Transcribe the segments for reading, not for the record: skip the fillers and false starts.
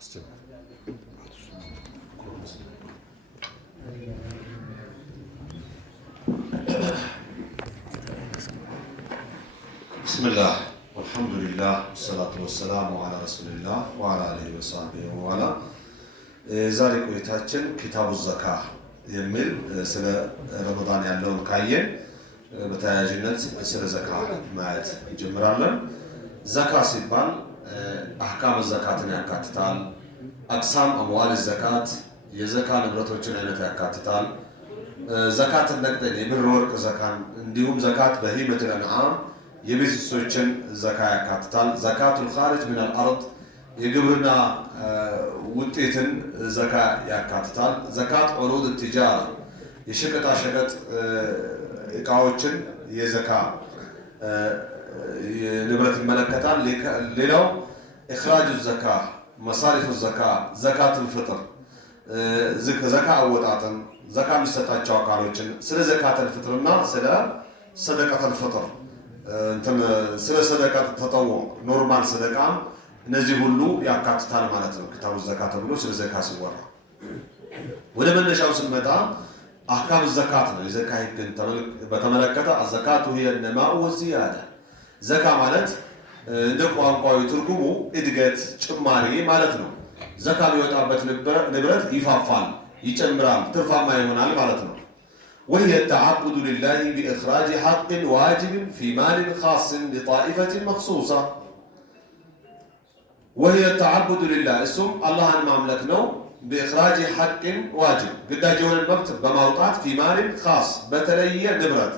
بسم الله والحمد لله والصلاة والسلام على رسول الله وعلى آله وصحبه وعلى ዛሬ ቆይታችን ኪታቡ ዘካ የሚል ስለ ረመዳን ያለውን ካየን በተያያዥነት ስለ ዘካ ማየት እንጀምራለን። ዘካ ሲባል አህካም ዘካትን ያካትታል። አቅሳም አምዋል ዘካት የዘካ ንብረቶችን አይነት ያካትታል። ዘካትን ነቅጠን የብር ወርቅ ዘካን እንዲሁም ዘካት በሂመቱል አንዓም የቤት እንስሶችን ዘካ ያካትታል። ዘካቱል ኻሪጅ ሚነል አርድ የግብርና ውጤትን ዘካ ያካትታል። ዘካት ዑሩድ ትጃራ የሸቀጣ ሸቀጥ እቃዎችን የዘካ ንብረት ይመለከታል። ሌላው ኢኽራጁ ዘካ መሳሪፉ ዘካ ዘካቱል ፍጥር ዘካ አወጣጥን ዘካ የሚሰጣቸው አካሎችን ስለ ዘካቱል ፍጥርና ስለ ሰደቀቱል ፍጥር ስለ ሰደቀት ተጠው ኖርማል ሰደቃም እነዚህ ሁሉ ያካትታል ማለት ነው። ኪታቡ ዘካ ተብሎ ስለ ዘካ ሲወራ ወደ መነሻው ስንመጣ አህካም ዘካት ነው። የዘካ ህግን በተመለከተ አዘካቱ هي النماء والزياده ዘካ ማለት እንደ ቋንቋዊ ትርጉሙ እድገት ጭማሪ ማለት ነው። ዘካ የሚወጣበት ንብረት ይፋፋል፣ ይጨምራል፣ ትርፋማ ይሆናል ማለት ነው። وهي التعبد لله بإخراج حق واجب في مال خاص لطائفة مخصوصة. وهي التعبد لله اسم الله المملك نو بإخراج حق واجب قد جون المبت بموقعات في مال خاص بتلية نبرد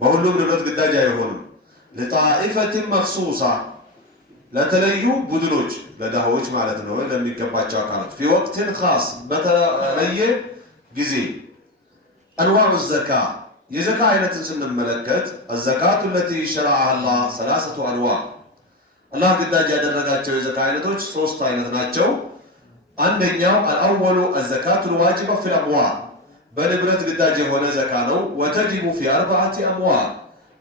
وهلوم نبرد قد جايهون لطائفة مخصوصة لا تليو بدلوج لدهوج معناتنا لم يكباتش كانت في وقت خاص بتلية جزي. أنواع الزكاة يزكاة عينة سن الملكات الزكاة التي شرعها الله ثلاثة أنواع. الله قد جاء درجاتቸው የዘካ አይነቶች ሶስት አይነት ናቸው። አንደኛው الأول الزكاة الواجبة في الأموال በንብረት ግዳጅ የሆነ ዘካ ነው። وتجب في 4 أموال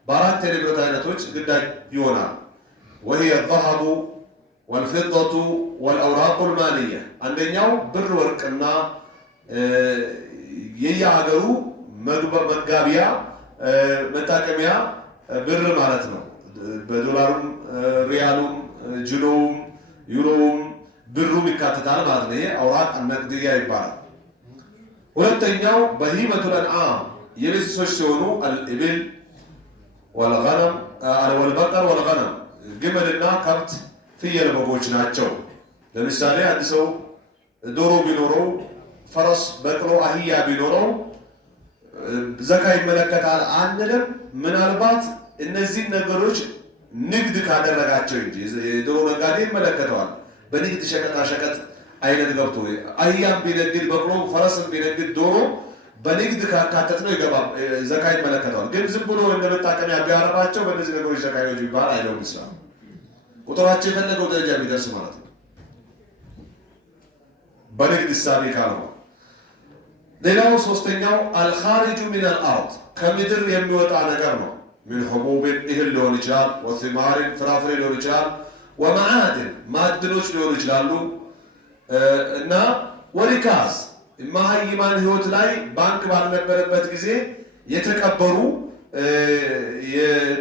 በአራት የንብረት አይነቶች ግዳጅ ይሆናል። وهي الذهب والفضة والأوراق المالية አንደኛው ብር ወርቅና የየሀገሩ መጋቢያ መታቀሚያ ብር ማለት ነው። በዶላሩም ሪያሉም ጅኖም ዩሮም ብሩም ይካተታል ማለት ነው። ይሄ አውራቅ ነቅድያ ይባላል። ሁለተኛው በሂመቱል አንዓም የቤት እንስሶች ሲሆኑ አልኢብል ወልገነም ወልበቀር ወልገነም ግመልና ከብት ፍየል በጎች ናቸው። ለምሳሌ አንድ ሰው ዶሮ ቢኖረው ፈረስ በቅሎ አህያ ቢኖረው ዘካ ይመለከታል አንልም። ምናልባት እነዚህ ነገሮች ንግድ ካደረጋቸው እንጂ የዶሮ ነጋዴ ይመለከተዋል። በንግድ ሸቀጣ ሸቀጥ አይነት ገብቶ አህያም ቢነግድ በቅሎ ፈረስም ቢነግድ ዶሮ በንግድ ካካተት ነው ይገባ ዘካ ይመለከተዋል። ግን ዝም ብሎ እንደመጣቀሚያ ቢያረባቸው በእነዚህ ነገሮች ዘካ ይወጅ ይባል አይደለም። ይችላል ቁጥራቸው የፈለገው ደረጃ ቢደርስ ማለት ነው በንግድ ሳቢ ካልሆነ። ሌላው ሶስተኛው አልኻሪጁ ሚነል አርድ ከምድር የሚወጣ ነገር ነው። ምን ሑቡብ እህል ሊሆን ይችላል፣ ወሲማሪን ፍራፍሬ ሊሆን ይችላል፣ ወመዓድን ማዕድኖች ሊሆኑ ይችላሉ እና ወሪካዝ ማህይማን ህይወት ላይ ባንክ ባልነበረበት ጊዜ የተቀበሩ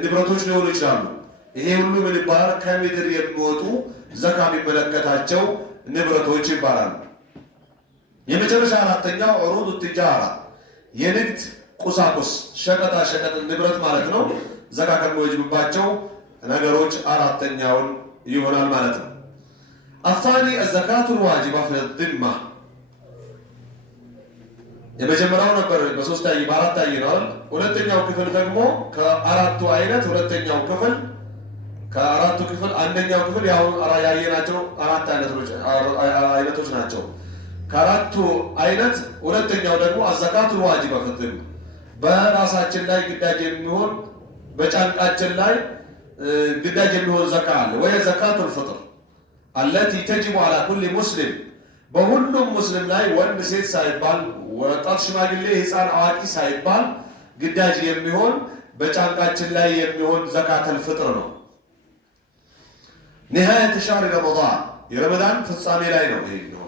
ንብረቶች ሊሆኑ ይችላሉ። ይሄ ሁሉ ምን ይባላል? ከምድር የሚወጡ ዘካ የሚመለከታቸው ንብረቶች ይባላሉ። የመጨረሻ አራተኛው ዑሩድ ትጃራ የንግድ ቁሳቁስ ሸቀጣ ሸቀጥ ንብረት ማለት ነው። ዘካ ከሚወጅብባቸው ነገሮች አራተኛውን ይሆናል ማለት ነው። አፋኒ الزكاة الواجبة في الذمة የመጀመሪያው ነበር በአራት አይነዋል። ሁለተኛው ክፍል ደግሞ ከአራቱ አይነት ሁለተኛው ክፍል ከአራቱ ክፍል አንደኛው ክፍል ያው ያየናቸው አራት አይነቶች ናቸው። ከአራቱ አይነት ሁለተኛው ደግሞ አዘካቱል ዋጅባ ፍትም በራሳችን ላይ ግዳጅ የሚሆን በጫንቃችን ላይ ግዳጅ የሚሆን ዘካ አለ። ወይ ዘካቱል ፍጥር التي تجب على كل مسلم በሁሉም ሙስሊም ላይ ወንድ ሴት ሳይባል ወጣት ሽማግሌ ህፃን አዋቂ ሳይባል ግዳጅ የሚሆን በጫንቃችን ላይ የሚሆን ዘካቱል ፍጥር ነው። نهاية شهر رمضان رمضان في الصامي لا ينو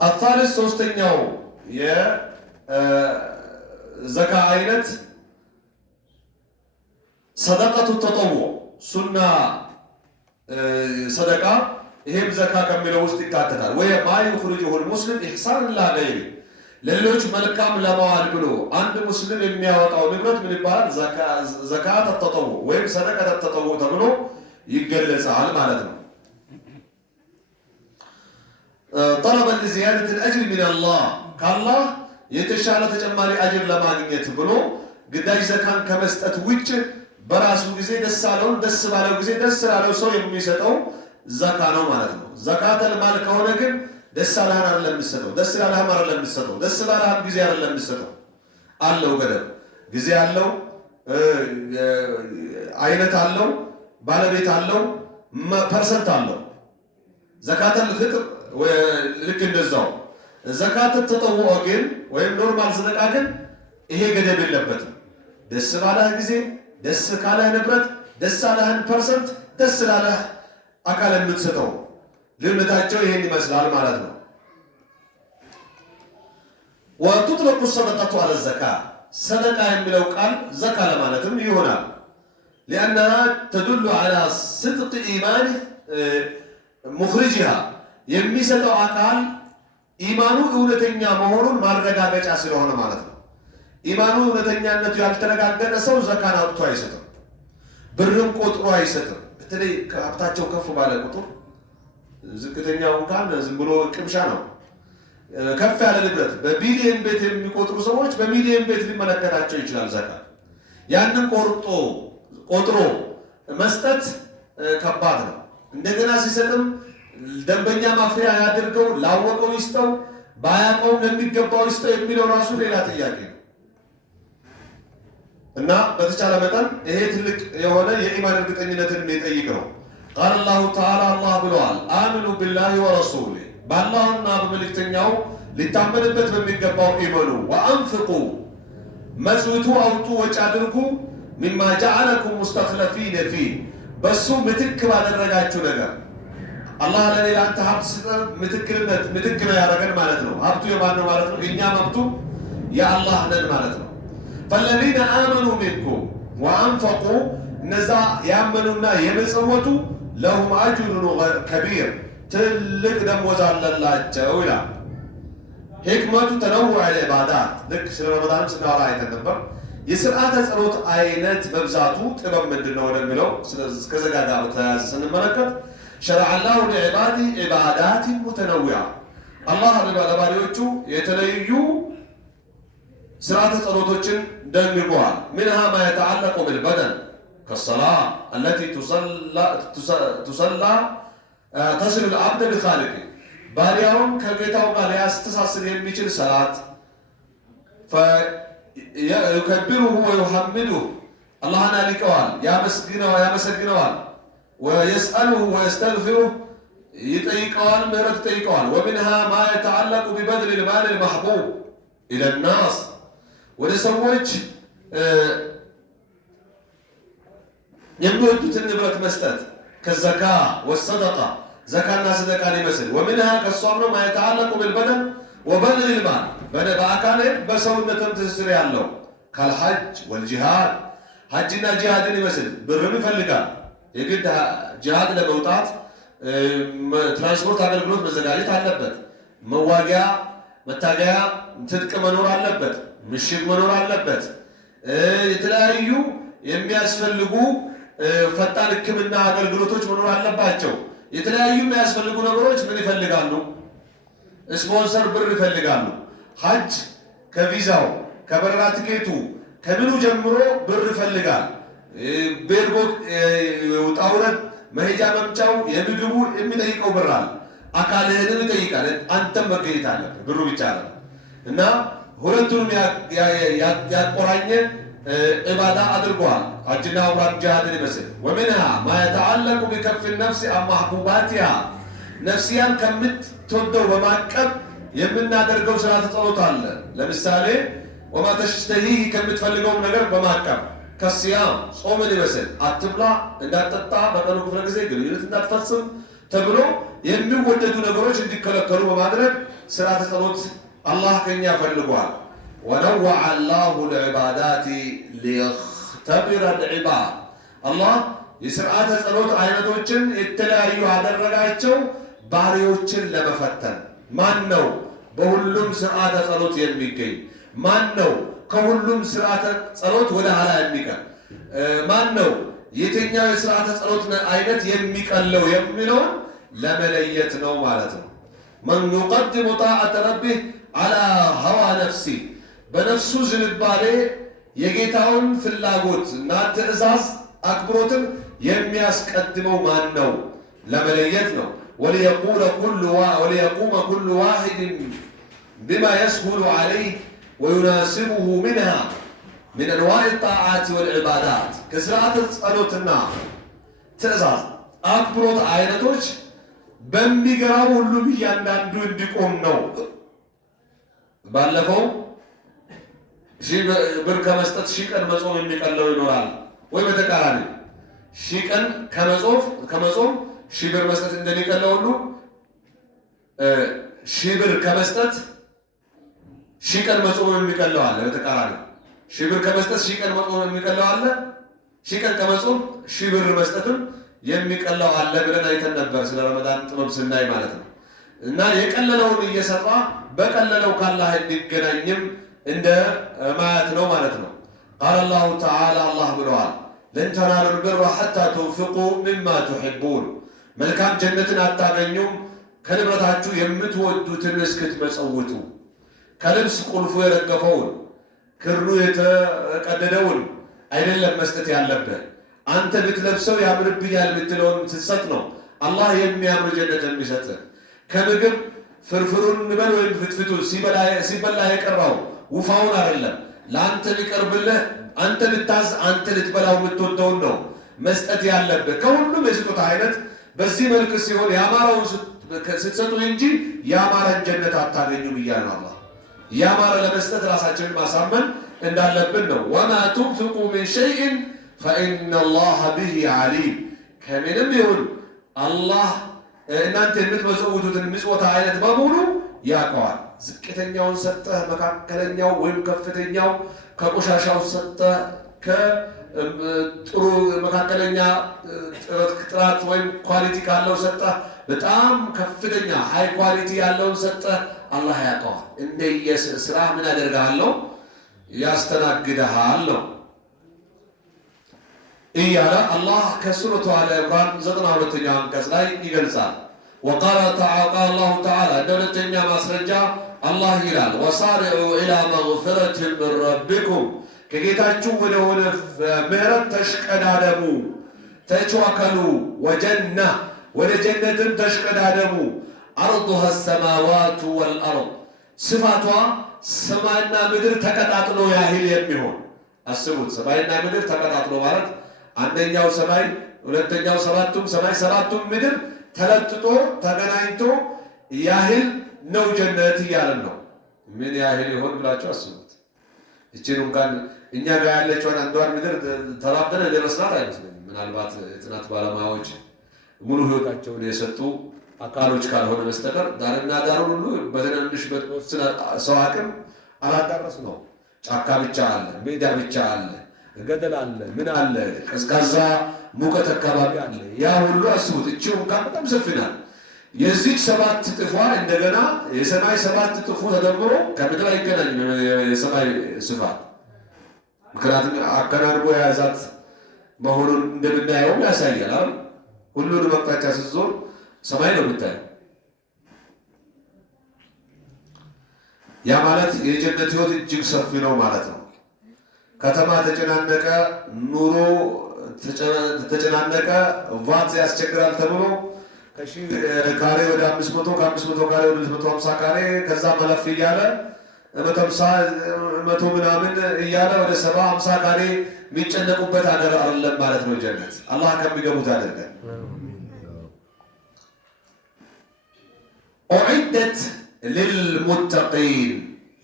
الثالث سوستين يوم يا زكاة عينت صدقة التطوع سنة صدقة ይሄም ዘካ ከሚለው ውስጥ ይካተታል። ወይ ما يخرجه المسلم إحسانا لا غير ለሌሎች መልካም ለማዋል ብሎ አንድ ሙስሊም የሚያወጣው ንብረት ምን ይባላል? ዘካት ተጠው ወይም ሰደቃት ተጠው ተብሎ ይገለጻል ማለት ነው። طلبا لزيادة الأجر من الله كالله የተሻለ ተጨማሪ አጅር ለማግኘት ብሎ ግዳጅ ዘካን ከመስጠት ውጭ በራሱ ጊዜ ደስ አለውን ደስ ባለው ጊዜ ደስ ላለው ሰው የሚሰጠው ዘካ ነው ማለት ነው። ዘካተል ማል ከሆነ ግን ደስ አለህን አይደለም የምትሰጠው፣ ደስ ያለህም አይደለም የምትሰጠው፣ ደስ ባለህም ጊዜ አይደለም የምትሰጠው። አለው ገደብ፣ ጊዜ አለው፣ አይነት አለው፣ ባለቤት አለው፣ ፐርሰንት አለው። ዘካተል ፍጥር ልክ እንደዛው። ዘካት ተጠውዖ ግን ወይም ኖርማል ሰደቃ ግን ይሄ ገደብ የለበትም። ደስ ባለህ ጊዜ፣ ደስ ካለህ ንብረት፣ ደስ ያለህን ፐርሰንት፣ ደስ ላለህ አካል የምትሰጠው ልምታቸው ይሄን ይመስላል ማለት ነው። وتطلق الصدقة على الزكاة صدقة የሚለው ቃል ዘካ ለማለትም ይሆናል። لأنها تدل على صدق إيمان مخرجها የሚሰጠው አካል ኢማኑ እውነተኛ መሆኑን ማረጋገጫ ስለሆነ ማለት ነው። ኢማኑ እውነተኛነቱ ያልተረጋገጠ ሰው ዘካን አውጥቶ አይሰጥም፣ ብርም ቆጥሮ አይሰጥም። በተለይ ከሀብታቸው ከፍ ባለ ቁጥር ዝቅተኛው እንኳን ዝም ብሎ ቅምሻ ነው። ከፍ ያለ ንብረት በቢሊየን ቤት የሚቆጥሩ ሰዎች በሚሊየን ቤት ሊመለከታቸው ይችላል። ዘካ ያንን ቆጥሮ መስጠት ከባድ ነው። እንደገና ሲሰጥም ደንበኛ ማፍሪያ ያድርገው፣ ላወቀው ይስጠው፣ ባያውቀው ለሚገባው ይስጠው የሚለው ራሱ ሌላ ጥያቄ ነው እና በተቻለ መጠን ይሄ ትልቅ የሆነ የኢማን እርግጠኝነትን የሚጠይቅ ነው። ቃል አላሁ ተዓላ አላህ ብለዋል፣ አምኑ ቢላሂ ወረሱሊህ በአላህና በመልእክተኛው ሊታመንበት በሚገባው ኢመኑ፣ ወአንፍቁ መጽውቱ አውጡ ወጪ አድርጉ፣ ሚማ ጀዐለኩም ሙስተኽለፊነ ፊህ በሱ ምትክ ባደረጋችሁ ነገር። አላህ ለሌላ አንተ ሀብት ስጠን ምትክ ነው ያደረገን ማለት ነው። ሀብቱ የማን ነው ማለት ነው? እኛም ሀብቱ የአላህ ነን ማለት ነው። ፈለዚነ አመኑ ሚንኩም ወአንፈቁ እነዛ ያመኑና የመጸወቱ ለሁም አጅሩን ከቢር ትልቅ ደሞዝ አለላቸው ይላል። ሕክመቱ ተነውዕ ልዕባዳት ልክ ስለ ረመዳን ስናወራ አይተን ነበር። የስርዓተ ጸሎት አይነት መብዛቱ ጥበብ ምንድን ነው ወደሚለው ከዘጋ ጋር በተያያዘ ስንመለከት ሸረዐ ላሁ ሊዕባዲህ ዒባዳትን ሙተነዊዓ አላህ ለባሪዎቹ የተለዩ ስርዓተ ጸሎቶችን ደንግጓል። ምንሃ ማ የተዓለቁ ብልበደን ከሰላ አለቲ ቱሰላ ተስሉ ልዓብደ ቢኻሊቂ ባሪያውን ከጌታው ጋር ሊያስተሳስር የሚችል ሰላት ዩከቢሩሁ ወዩሐምዱሁ አላህን ያሊቀዋል፣ ያመሰግነዋል፣ ወየስአሉሁ ወየስተግፊሩህ ይጠይቀዋል፣ ምህረት ይጠይቀዋል። ወሚንሃ ማ የተዓለቁ ቢበድል ልማል ልመሕቡብ ኢለ ናስ ወደ ሰዎች የሚወዱትን ንብረት መስጠት ከዘካ ወሰደቃ ዘካና ሰደቃን ይመስል። ወሚንሃ ከሷም ነው ማ የተዓለቁ ቢልበደን ወበድል ልማል በአካል በሰውነትም ትስስር ያለው ካልሐጅ ወልጂሃድ ሐጅና ጂሃድን ይመስል ብርም ይፈልጋል። የግድ ጂሃድ ለመውጣት ትራንስፖርት አገልግሎት መዘጋጀት አለበት። መዋጊያ መታገያ ትጥቅ መኖር አለበት። ምሽግ መኖር አለበት። የተለያዩ የሚያስፈልጉ ፈጣን ሕክምና አገልግሎቶች መኖር አለባቸው። የተለያዩ የሚያስፈልጉ ነገሮች ምን ይፈልጋሉ? ስፖንሰር ብር ይፈልጋሉ። ሐጅ ከቪዛው ከበረራ ትኬቱ ከምኑ ጀምሮ ብር ይፈልጋል። ቤርቦክ ውጣ ውረድ መሄጃ መምጫው የምግቡ የሚጠይቀው ብር አለ። አካልህንም ይጠይቃል። አንተም መገኘት አለበት። ብሩ ብቻ አለ እና ሁለቱንም ያቆራኘ ዒባዳ አድርጓል። ሐጅና ዑምራን ጂሃድን ይመስል። ወሚንሃ ማ የተዓለቁ ቢከፍ ነፍሲ አን መሕቡባቲሃ ነፍስያን ከምትወደው በማቀብ የምናደርገው ስርዓተ ጸሎት አለ። ለምሳሌ ወማ ተሽተሂህ ከምትፈልገውም ነገር በማቀብ ከሲያም ጾምን ይመስል አትብላ፣ እንዳትጠጣ፣ በቀኑ ክፍለ ጊዜ ግንኙነት እንዳትፈጽም ተብሎ የሚወደዱ ነገሮች እንዲከለከሉ በማድረግ ስርዓተ ጸሎት አላህ ከኛ ፈልጓል። ወነወዐ አላሁ ልዕባዳት ሊየኽተቢረ ልዕባድ አላህ የስርዓተ ጸሎት አይነቶችን የተለያዩ አደረጋቸው ባሪዎችን ለመፈተን። ማን ነው በሁሉም ስርዓተ ጸሎት የሚገኝ? ማን ነው ከሁሉም ስርዓተ ጸሎት ወደ ኋላ የሚቀር? ማን ነው የትኛው የስርዓተ ጸሎት አይነት የሚቀለው የሚለውን ለመለየት ነው ማለት ነው። መን ዩቀድሙ ጣዓተ ረቢህ ዐላ ሀዋ ነፍሲ በነፍሱ ዝንባሌ የጌታውን ፍላጎት እና ትእዛዝ አክብሮትን የሚያስቀድመው ማን ነው ለመለየት ነው። ወሊየቁመ ኩሉ ዋሂድን ቢማ የስሁሉ ዐለይህ ወዩናሲቡሁ ሚንሃ ሚን አንዋዕ ጣዓት ወልዕባዳት ከስርዓተ ጸሎትና ትእዛዝ አክብሮት አይነቶች በሚገራው ሁሉም እያንዳንዱ እንዲቆም ነው። ባለፈው 1000 ብር ከመስጠት 1000 ቀን መጾም የሚቀለው ይኖራል ወይ በተቃራኒ 1000 ቀን ከመጾም 1000 ብር መስጠት እንደሚቀለው ሁሉ 1000 ብር ከመስጠት 1000 ቀን መጾም የሚቀለው አለ። በተቃራኒ 1000 ብር ከመስጠት 1000 ቀን መጾም የሚቀለው አለ። 1000 ቀን ከመጾም 1000 ብር መስጠትም የሚቀለው አለ ብለን አይተን ነበር፣ ስለ ረመዳን ጥበብ ስናይ ማለት ነው። እና የቀለለውን እየሰራ በቀለለው ካላህ እንዲገናኝም እንደ ማየት ነው ማለት ነው። ቃለ አላሁ ተዓላ አላህ ብለዋል፣ ለን ተናሉ ልብረ ሐታ ቱንፊቁ ሚማ ቱሒቡን መልካም ጀነትን አታገኙም ከንብረታችሁ የምትወዱትን እስክትመጸውቱ። ከልብስ ቁልፉ የረገፈውን ክርኑ የተቀደደውን አይደለም መስጠት ያለብህ። አንተ ብትለብሰው ያምርብኛል የምትለውን ስትሰጥ ነው አላህ የሚያምር ጀነት የሚሰጥህ። ከምግብ ፍርፍሩን እንበል ወይም ፍትፍቱ ሲበላ የቀራው ውፋውን አይደለም ለአንተ ሊቀርብልህ አንተ ልታዝ አንተ ልትበላው የምትወደውን ነው መስጠት ያለብህ። ከሁሉም የስጦታ አይነት በዚህ መልክ ሲሆን ያማረውን ስትሰጡ እንጂ ያማረን ጀነት አታገኙም እያለ አላህ። ያማረ ለመስጠት ራሳችንን ማሳመን እንዳለብን ነው። ወማ ቱንፊቁ ሚን ሸይእን ፈኢነ አላህ ቢሂ ዓሊም ከምንም ይሁን አላህ እናንተ የምትመጸውቱትን ምጽዋት አይነት በሙሉ ያውቀዋል። ዝቅተኛውን ሰጠህ፣ መካከለኛው ወይም ከፍተኛው፣ ከቆሻሻው ሰጠህ፣ ከጥሩ መካከለኛ ጥራት ወይም ኳሊቲ ካለው ሰጠህ፣ በጣም ከፍተኛ ሃይ ኳሊቲ ያለውን ሰጠህ፣ አላህ ያውቀዋል። እንደየስራ ምን ያደርግሃለሁ ያስተናግድሃል ነው እያለ አላህ ከሱረቱ አለ ዕምራን 92ኛው አንቀጽ ላይ ይገልጻል። ወቃለ አላሁ ተዓላ እንደ ሁለተኛ ማስረጃ አላህ ይላል፣ ወሳሪዑ ኢላ መግፊረትን ምን ረቢኩም ከጌታችሁ ወደ ሆነ ምህረት ተሽቀዳደሙ፣ ተቸዋከሉ፣ ወጀና ወደ ጀነትም ተሽቀዳደሙ፣ አርዱሃ ሰማዋቱ ወልአርድ ስፋቷ ሰማይና ምድር ተቀጣጥሎ ያህል የሚሆን አስቡት። ሰማይና ምድር ተቀጣጥሎ ማለት አንደኛው ሰማይ ሁለተኛው ሰባቱም ሰማይ ሰባቱም ምድር ተለጥጦ ተገናኝቶ ያህል ነው ጀነት እያለን ነው። ምን ያህል ይሆን ብላችሁ አስቡት። እቺን እንኳን እኛ ጋር ያለችውን አንዷን ምድር ተራብተን ደረስናት አይመስልም። ምናልባት የጥናት ባለሙያዎች ሙሉ ህይወታቸውን የሰጡ አካሎች ካልሆነ በስተቀር ዳርና ዳሩን ሁሉ በትንንሽ በተወሰነ ሰው አቅም አላዳረስ ነው። ጫካ ብቻ አለ፣ ሜዳ ብቻ አለ፣ ገደል አለ፣ ምን አለ፣ ቀዝቃዛ ሙቀት አካባቢ አለ። ያ ሁሉ አስቡት። እቺው እንኳን በጣም ሰፊ ናት። የዚህ 7 እጥፏ እንደገና የሰማይ 7 እጥፉ ተደምሮ ከምድር አይገናኝም የሰማይ ስፋት። ምክንያቱም አከናንቦ የያዛት መሆኑን እንደምናየው ያሳያል አይደል? ሁሉንም አቅጣጫ ስትዞር ሰማይ ነው የምታየው። ያ ማለት የጀነት ህይወት እጅግ ሰፊ ነው ማለት ነው። ከተማ ተጨናነቀ፣ ኑሮ ተጨናነቀ፣ ቫት ያስቸግራል ተብሎ ከሺህ ካሬ ወደ 500 ከ500 ካሬ ወደ 250 ካሬ ከዛ መለፍ እያለ 150 ምናምን እያለ ወደ 70-50 ካሬ የሚጨነቁበት ሀገር አይደለም ማለት ነው ጀነት። አላህ ከሚገቡት አድርገን። ኡዒደት ሊልሙተቂን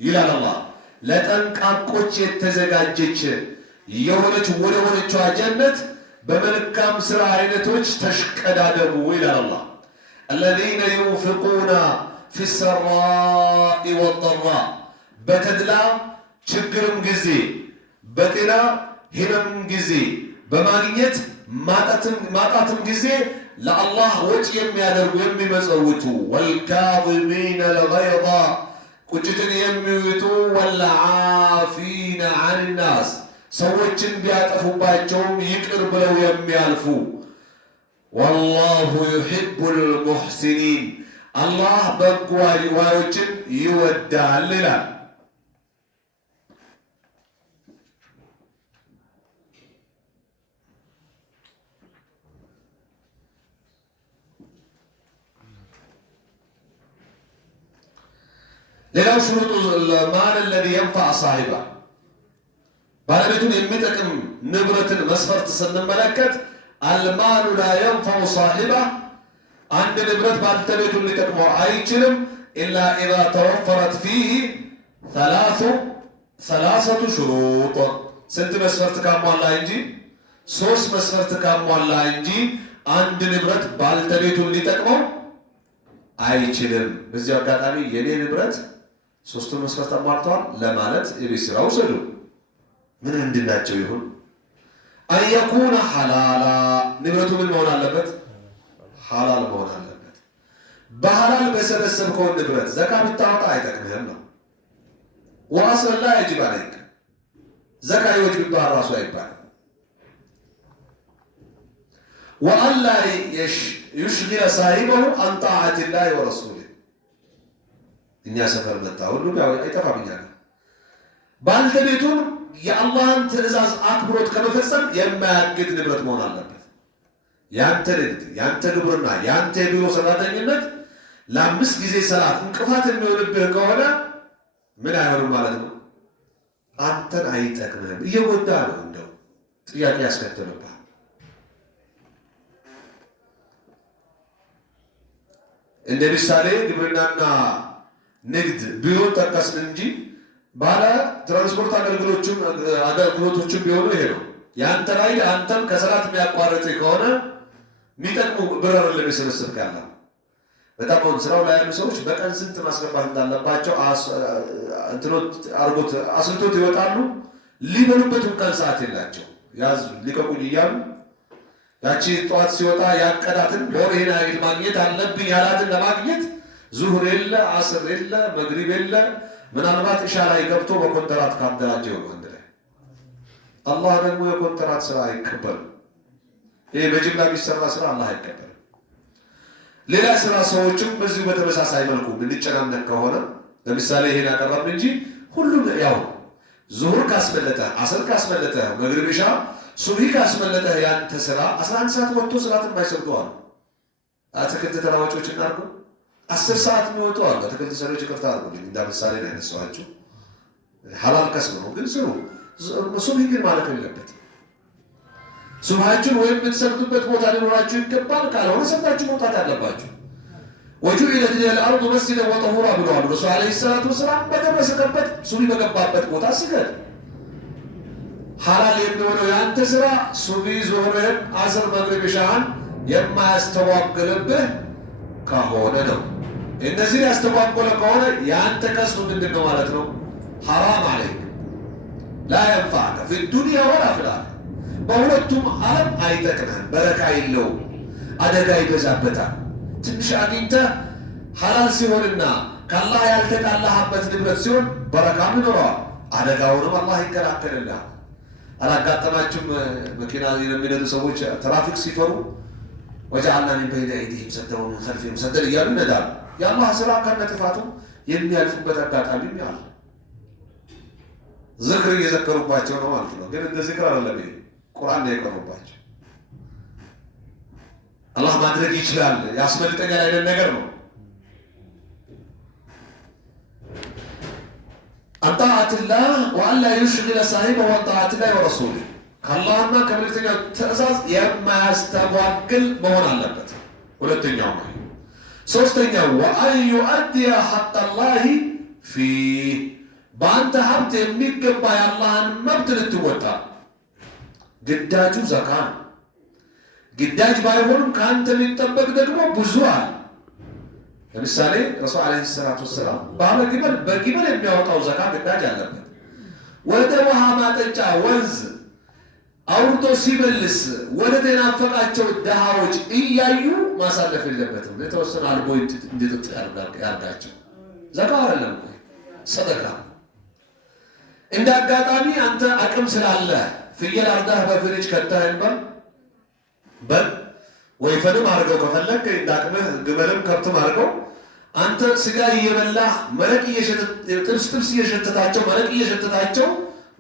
ይላል አላህ። ለጠንቃቆች የተዘጋጀች የሆነች ወደ ሆነችዋ ጀነት በመልካም ስራ አይነቶች ተሽቀዳደሙ ይላል አላህ። الذين ينفقون في السراء والضراء በተድላ ችግርም ጊዜ በጤና ህመም ጊዜ በማግኘት ማጣትም ጊዜ ለአላህ ወጪ የሚያደርጉ የሚመጸውቱ والكاظمين الغيظ ቁጭትን የሚውጡ والعافين عن الناس ሰዎችን ቢያጠፉባቸውም ይቅር ብለው የሚያልፉ والله يحب المحسنين አላህ በጎ አድራጊዎችን ይወዳል ይላል። ሌላው ሽሩጡ ማል الذي ينفع صاحبه ባለቤቱን የሚጠቅም ንብረትን መስፈርት ስንመለከት المال لا ينفع صاحبه አንድ ንብረት ባለቤቱን ሊጠቅመው አይችልም إلا إذا توفرت فيه ثلاثة شروط ስንት መስፈርት ካሟላ እንጂ ሶስት መስፈርት ካሟላ እንጂ አንድ ንብረት ባለቤቱን ሊጠቅመው አይችልም። በዚህ አጋጣሚ የኔ ንብረት ሶስቱን መስፈርት አሟልተዋል ለማለት የቤት ስራ ውሰዱ። ምን እንድናቸው ይሁን? አየኩነ ሐላላ ንብረቱ ምን መሆን አለበት? ሐላል መሆን አለበት። በሐላል በሰበሰብከው ንብረት ዘካ ብታወጣ አይጠቅምህም ነው። ወአስለ ላ የጅብ አለይክ ዘካ ይወጅብህ ራሱ አይባልም። ወአላ يشغل صاحبه عن طاعة الله ورسوله እኛ ሰፈር መጣ ሁሉም ያው አይጠፋብኛል። ባለቤቱን የአላህን ትእዛዝ አክብሮት ከመፈጸም የማያግድ ንብረት መሆን አለበት። ያንተ ንግድ፣ ያንተ ግብርና፣ ያንተ የቢሮ ሰራተኝነት ለአምስት ጊዜ ሰላት እንቅፋት የሚሆንብህ ከሆነ ምን አይሆንም ማለት ነው? አንተን አይጠቅምህም፣ እየጎዳ ነው። እንደው ጥያቄ ያስከትልብሃል። እንደ ምሳሌ ግብርናና ንግድ ቢሮ ጠቀስን እንጂ ባለ ትራንስፖርት አገልግሎቶችም ቢሆኑ ይሄ ነው። ያንተ ላይ አንተም ከሰራት የሚያቋርጥ ከሆነ የሚጠቅሙ ብር አይደለም የሰበሰብክ ያለው። በጣም አሁን ስራው ላይ ያሉ ሰዎች በቀን ስንት ማስገባት እንዳለባቸው አስልቶት ይወጣሉ። ሊበሉበት እንኳን ሰዓት የላቸው። ያዝ ሊቀቁኝ እያሉ ያቺ ጠዋት ሲወጣ ያቀዳትን በወሬና ያግድ ማግኘት አለብኝ ያላትን ለማግኘት ዙሁር የለ፣ አስር የለ፣ መግሪብ የለ፣ ምናልባት ኢሻ ላይ ገብቶ በኮንትራት ካደራጀው ነው አንድ ላይ። አላህ ደግሞ የኮንትራት ስራ አይቀበልም። ይሄ በጅምላ የሚሰራ ስራ አላህ አይቀበልም። ሌላ ስራ ሰዎችም በዚሁ በተመሳሳይ መልኩ እንጨናነቅ ከሆነ ለምሳሌ ይሄን ያቀረብን እንጂ ሁሉም ያው ዙሁር ካስመለጠ፣ አስር ካስመለጠ፣ መግሪብ ኢሻ ሱብሂ ካስመለጠ ያንተ ስራ 11 ሰዓት ወጥቶ ሰላትን ማይሰግዱ አሉ። አትክልት ተራዋጮች እናርጉ 10 ሰዓት የሚወጡ አሉ። አትክልት ሰሪዎች ይቅርታ አድርጉልኝ እንደ ምሳሌ ነው ያነሳኋቸው። ሐላል ከስብ ነው ግን ስሩ። ሱብሂ ግን ማለት የለበትም። ሱብሃችሁን ወይም የምትሰግዱበት ቦታ ሊኖራችሁ ይገባል። ካልሆነ ሰግዳችሁ መውጣት አለባችሁ። ወጁዒለት ሊየ ልአርዱ መስጂደን ወጠሁራ ብለዋል ረሱል ዓለይሂ ሰላቱ ወሰላም። በደረሰበት ሱብሂ በገባበት ቦታ ስገድ። ሐላል የሚሆነው ያንተ ስራ ሱብሂ፣ ዙህርን፣ አስር፣ መግሪብ፣ ኢሻን የማያስተዋግልብህ ከሆነ ነው። እነዚህ ያስተዋጎለ ከሆነ ያንተ ከስቡ ምንድን ነው ማለት ነው? ሐራም አለይክ ላ የንፋዕከ ፊ ዱንያ ወላ ፊል አኺራ። በሁለቱም ዓለም አይጠቅምህም፣ በረካ የለውም፣ አደጋ ይበዛበታል። ትንሽ አግኝተህ ሐላል ሲሆንና ከአላህ ያልተጣላህበት ንብረት ሲሆን በረካም ይኖረዋል፣ አደጋውንም አላህ ይከላከልልሃል። አላጋጠማችሁም? መኪና የሚነዱ ሰዎች ትራፊክ ሲፈሩ ወጀዐልና ሚን በይነ አይዲሂም ሰደን ወሚን ኸልፊሂም ሰደን እያሉ ይነዳሉ። የአላህ ስራ ከነጥፋቱ የሚያልፉበት አጋጣሚም ያለ ዝክር እየዘከሩባቸው ነው ማለት ነው። ግን እንደ ዝክር አይደለም፣ ይሄ ቁርአን ነው የቀሩባቸው። አላህ ማድረግ ይችላል ያስመልጠኛል አይነት ነገር ነው። አንጣዓትላህ ወአላ ዩሽግለ ሳሂበሁ ዐን ጣዓቲላሂ ወረሱሊህ ከአላህና ከመልእክተኛው ትእዛዝ የማያስተጓግል መሆን አለበት። ሁለተኛው ነው። ሶስተኛው ወአን ዩአዲየ ሐቀላሂ ፊህ በአንተ ሀብት የሚገባ የአላህን መብት ልትወጣ ግዳጁ ዘካ ነው። ግዳጅ ባይሆንም ከአንተ የሚጠበቅ ደግሞ ብዙ አለ። ለምሳሌ ረሱል ዓለይሂ ሰላቱ ወሰላም በግመል የሚያወጣው ዘካ ግዳጅ አለበት። ወደ ውሃ ማጠጫ ወንዝ አውርቶ ሲመልስ ወደ ተናፈቃቸው ድሃዎች እያዩ ማሳለፍ የለበትም። የተወሰነ አልቦ እንድጥጥ ያርጋቸው። ዘካ አይደለም፣ ሰደቃ። እንደ አጋጣሚ አንተ አቅም ስላለ ፍየል አርዳህ በፍሪጅ ከተህን ወይፈንም አድርገው ከፈለግ እንዳቅምህ ግመልም ከብትም አድርገው አንተ ስጋ እየበላህ መረቅ ጥብስ እየሸተታቸው መረቅ እየሸተታቸው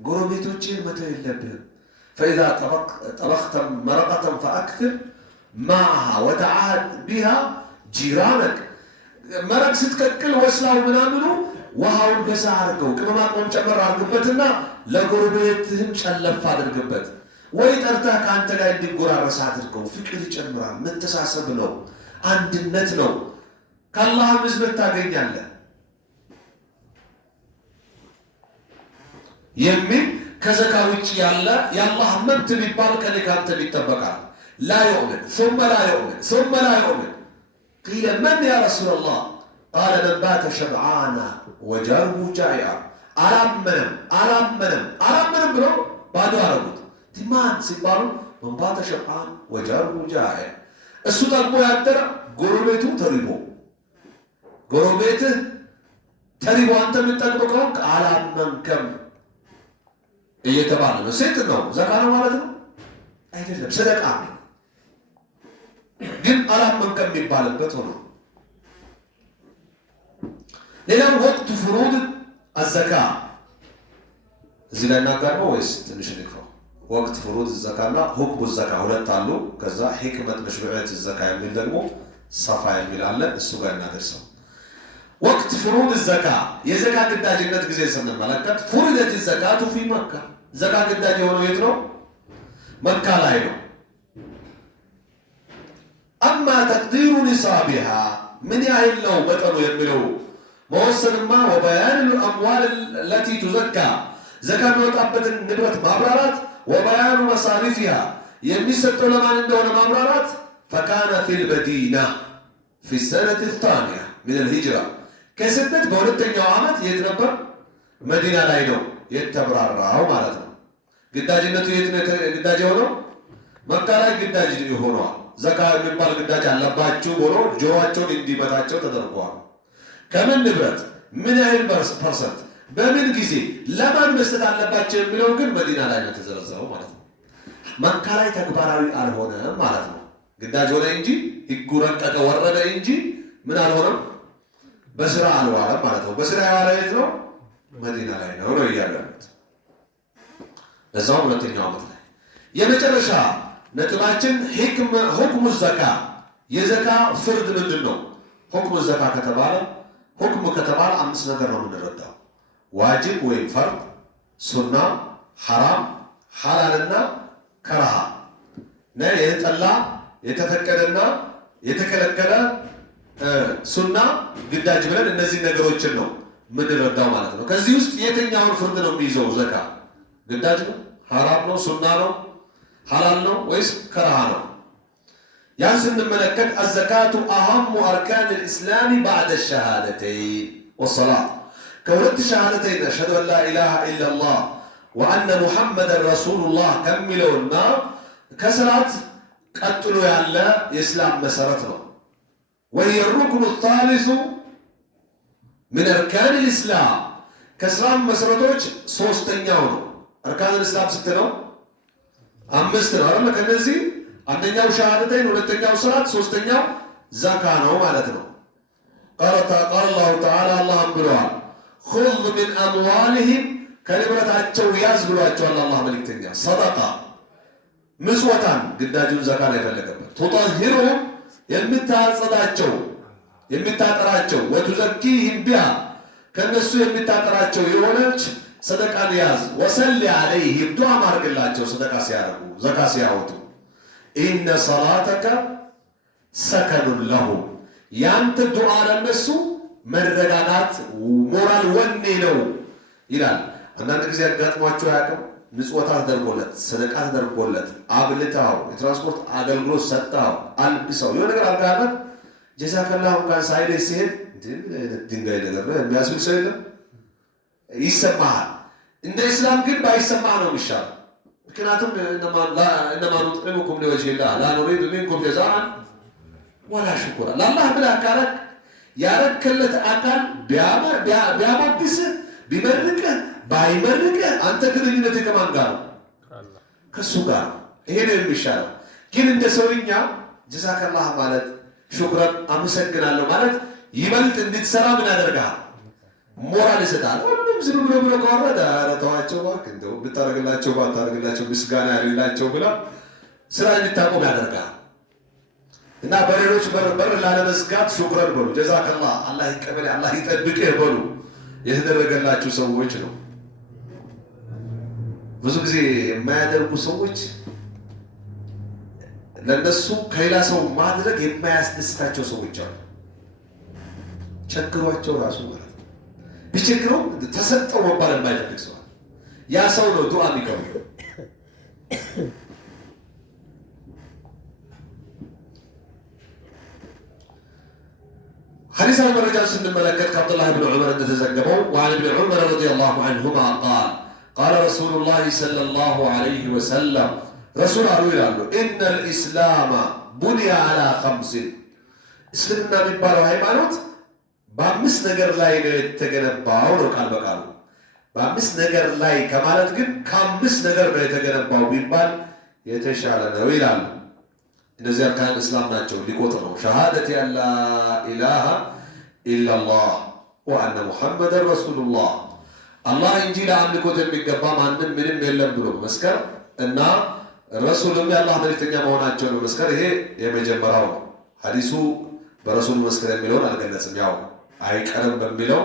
ጎረቤቶችን መተው የለብህም። فإذا طبخت مرقة فأكثر معها وتعاهد بها جيرانك مرق ስትቀቅል ወስላው ምናምኑ ውሃውን ገዛ አድርገው ቅመማቆም ጨመር አድርግበትና ለጎረቤትህም ጨለፍ አድርግበት። ወይ ጠርተህ ከአንተ ጋር እንዲጎራረስ አድርገው። ፍቅር ይጨምራል። መተሳሰብ ነው፣ አንድነት ነው። ከአላህም እዝነት ታገኛለህ የሚል ከዘካ ውጭ ያለ የአላህ መብት የሚባል ከኔ ካንተ ይጠበቃል። ላ يؤمن ثم لا يؤمن ثم لا يؤمن قيل من يا رسول الله قال من بات شبعانا وجاره جائعا አላመነም ብሎ ባዶ አረጉት። ማን ሲባሉ من بات شبعان وجاره جائع እሱ ደግሞ ያደረ ጎረቤቱ ተሪቦ ጎረቤትህ ተሪቦ አንተ የምትጠብቀው አላመንከም እየተባለ ነው። ሴት ነው ዘካ ነው ማለት ነው አይደለም፣ ሰደቃ ነው። ግን አላመንከም የሚባልበት ሆኖ ሌላው ወቅት ፍሩድ አዘካ እዚህ ላይ እናጋርመው ወይስ ትንሽ ንክፈው? ወቅት ፍሩድ ዘካና ሁክሙ ዘካ ሁለት አሉ። ከዛ ሕክመት መሽሩዕየት ዘካ የሚል ደግሞ ሰፋ የሚል አለ። እሱ ጋር እናደርሰው። ወቅት ፍሩድ ዘካ የዘካ ግዳጅነት ጊዜ ስንመለከት ፍሩደት ዘካቱ ፊ መካ ዘካ ግዳጅ የሆነው የት ነው? መካ ላይ ነው። አማ ተቅዲሩ ኒሳቢሃ ምን ያህል ነው መጠኑ የሚለው መወሰንማ ወበያን አምዋል ለቲ ቱዘካ ዘካ የሚወጣበትን ንብረት ማብራራት ወበያኑ መሳሪፊሃ የሚሰጠው ለማን እንደሆነ ማብራራት ፈካነ ፊል መዲና ፊ ሰነት ታኒያ ምን ልሂጅራ ከስደት በሁለተኛው ዓመት የት ነበር? መዲና ላይ ነው የተብራራው ማለት ነው። ግዳጅነቱ የት ነው ግዳጅ የሆነው? መካ ላይ ግዳጅ ሆኗል። ዘካ የሚባል ግዳጅ አለባችሁ ብሎ ጆሮአቸውን እንዲመታቸው ተደርጓል። ከምን ንብረት ምን ያህል ፐርሰንት በምን ጊዜ ለማን መስጠት አለባቸው የሚለው ግን መዲና ላይ ነው የተዘረዘረው ማለት ነው። መካ ላይ ተግባራዊ አልሆነም ማለት ነው። ግዳጅ ሆነ እንጂ ሕጉ ረቀቀ ወረደ እንጂ ምን አልሆነም? በስራ አልዋለም ማለት ነው። በስራ የዋለ የት ነው? መዲና ላይ ነው እያለበት ለዛው ሁለተኛው ዓመት ላይ የመጨረሻ ነጥባችን ሁክሙ ዘካ የዘካ ፍርድ ምንድን ነው? ሁክሙ ዘካ ከተባለ ሁክሙ ከተባለ አምስት ነገር ነው የምንረዳው። ዋጅብ ወይም ፈርድ፣ ሱና፣ ሐራም፣ ሐላልና ከረሃ ነው። የተጠላ የተፈቀደና የተከለከለ ሱና ግዳጅ ብለን እነዚህ ነገሮችን ነው ምንረዳው ማለት ነው። ከዚህ ውስጥ የትኛውን ፍርድ ነው የሚይዘው? ዘካ ግዳጅ ነው? ሐራም ነው? ሱና ነው? ሐላል ነው ወይስ ከረሃ ነው? ያን ስንመለከት አዘካቱ አሀሙ አርካን ልእስላሚ ባዕደ ሸሃደተይን ወሰላህ ከሁለት ሸሃደተይን አሽሀዱ አን ላ ኢላሃ ኢላላህ ወአነ ሙሐመደን ረሱሉላህ ከሚለውና ከሰላት ቀጥሎ ያለ የእስላም መሰረት ነው። وهي الركن الثالث من أركان الإسلام كإسلام مسرتوش ሶስተኛው ነው። أركان الإسلام ስንት ነው? አምስት ነው አይደል? ከነዚህ አንደኛው ሸሃደተይን፣ ሁለተኛው ሰላት፣ ሶስተኛው ዘካ ነው ማለት ነው። قال الله تعالى الله ብለዋል خذ من أموالهم ከንብረታቸው ያዝ ብሏቸዋል አላህ መልእክተኛ። ሰደቃ ምጽዋታን ግዳጁን ዘካ ላይ ፈለገበት። تطهرهم የምታጸዳቸው የምታጠራቸው ወቱዘኪህም ቢሃ ከነሱ የምታጠራቸው የሆነች ሰደቃን ያዝ። ወሰሊ ዐለይሂም ዱዓ ማርግላቸው ሰደቃ ሲያደርጉ ዘካ ሲያወጡ። ኢነ ሰላተከ ሰከኑን ለሁም ያንተ ዱዓ ለነሱ መረጋጋት ሞራል ወኔ ነው ይላል። አንዳንድ ጊዜ አጋጥሟቸው አያውቅም? ምጽዋት ተደርጎለት ሰደቃ ተደርጎለት አብልታው የትራንስፖርት አገልግሎት ሰጣው አልብሰው የሆነ ነገር አድርጋለት ጀዛከላሁ እንኳን ሳይልህ ሲሄድ ድንጋይ ነገር ነው የሚያስብል ሰው የለም። ይሰማሃል። እንደ እስላም ግን ባይሰማህ ነው የሚሻለው። ምክንያቱም እነማ ኑጥዒሙኩም ሊወጅሂላህ ላ ኑሪዱ ሚንኩም ጀዛአን ወላ ሹኩራ። ለአላህ ብለህ ካረግ ያረክለት አካል ቢያማግስህ ቢመርቅህ ባይመርቅህ አንተ ግንኙነትህ ከማን ጋር ነው? ከእሱ ጋር። ይሄ ነው የሚሻለው። ግን እንደ ሰውኛ ጀዛከላህ ማለት ሹክራን አመሰግናለሁ ማለት ይበልጥ እንድትሰራ ምን ያደርጋል? ሞራል ይሰጣል። ሁሉም ዝም ብሎ ከወረደ ኧረ ተዋቸው እባክህ እንደው ብታደርግላቸው ባታደርግላቸው ምስጋና ያሌላቸው ብላ ስራ እንድታቆም ያደርጋል። እና በሌሎች በር ላለመዝጋት ሹክራን በሉ፣ ጀዛከላህ አላህ ይቀበል አላህ ይጠብቅህ በሉ የተደረገላችሁ ሰዎች ነው። ብዙ ጊዜ የማያደርጉ ሰዎች ለነሱ ከሌላ ሰው ማድረግ የማያስደስታቸው ሰዎች አሉ። ቸግሯቸው ራሱ ማለት ነው። ቢቸግረው ተሰጠው መባል የማይፈልግ ሰው ያ ሰው ነው ዱዓ የሚቀበለው። حديث عن الرجال سن الملكات عبد الله بن عمر تزجبوا وعن ابن عمر رضي الله عنهما قال رسول الله صلى الله عليه وسلم رسول الله إن الإسلام بني على 5 እስልምና የሚባለው ሃይማኖት በአምስት ነገር ላይ ነው የተገነባው ነው ቃል በቃሉ። በአምስት ነገር ላይ ከማለት ግን ከአምስት ነገር ነው የተገነባው ቢባል የተሻለ ነው ይላሉ። እነዚህ አርካን እስላም ናቸው ሊቆጥር ነው። ሸሃደት ያላ ኢላሃ ኢላላህ ወአነ ሙሐመደን ረሱሉላህ አላህ እንጂ ለአምልኮት የሚገባ ማንም ምንም የለም ብሎ መስከር እና ረሱሉም የአላህ መልእክተኛ መሆናቸውን መስከር። ይሄ የመጀመሪያው ነው። ሐዲሱ በረሱሉ መስከር የሚለውን አልገለጽም። ያው አይቀርም በሚለው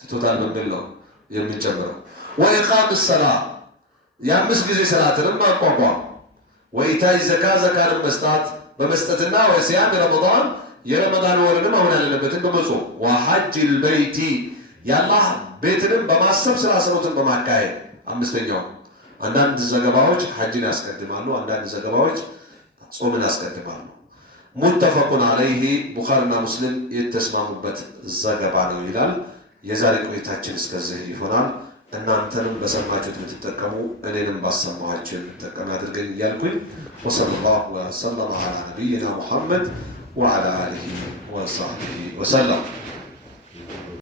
ትቶታል በሚል ነው የምንጨምረው። ወኢቃም ሰላህ የአምስት ጊዜ ሰላትንም ማቋቋም፣ ወኢታይ ዘካ ዘካንም መስጣት በመስጠትና ወሲያም ረመዳን የረመዳን ወርንም አሁን ያለንበትን በመጾም ወሐጅ البيت የአላህ ቤትንም በማሰብ ስራ ስራዎችን በማካሄድ። አምስተኛው አንዳንድ ዘገባዎች ሐጅን ያስቀድማሉ፣ አንዳንድ ዘገባዎች ጾምን ያስቀድማሉ። ሙተፈቁን አለይሂ ቡኻሪና ሙስሊም የተስማሙበት ዘገባ ነው ይላል። የዛሬ ቆይታችን እስከዚህ ይሆናል። እናንተንም በሰማችሁት የምትጠቀሙ እኔንም ባሰማኋችሁ የምትጠቀሙ አድርገኝ እያልኩኝ ወሰለላሁ ወሰለም ዐላ ነቢይና ሙሐመድ ወዐላ አሊሂ ወሰህቢሂ ወሰለም።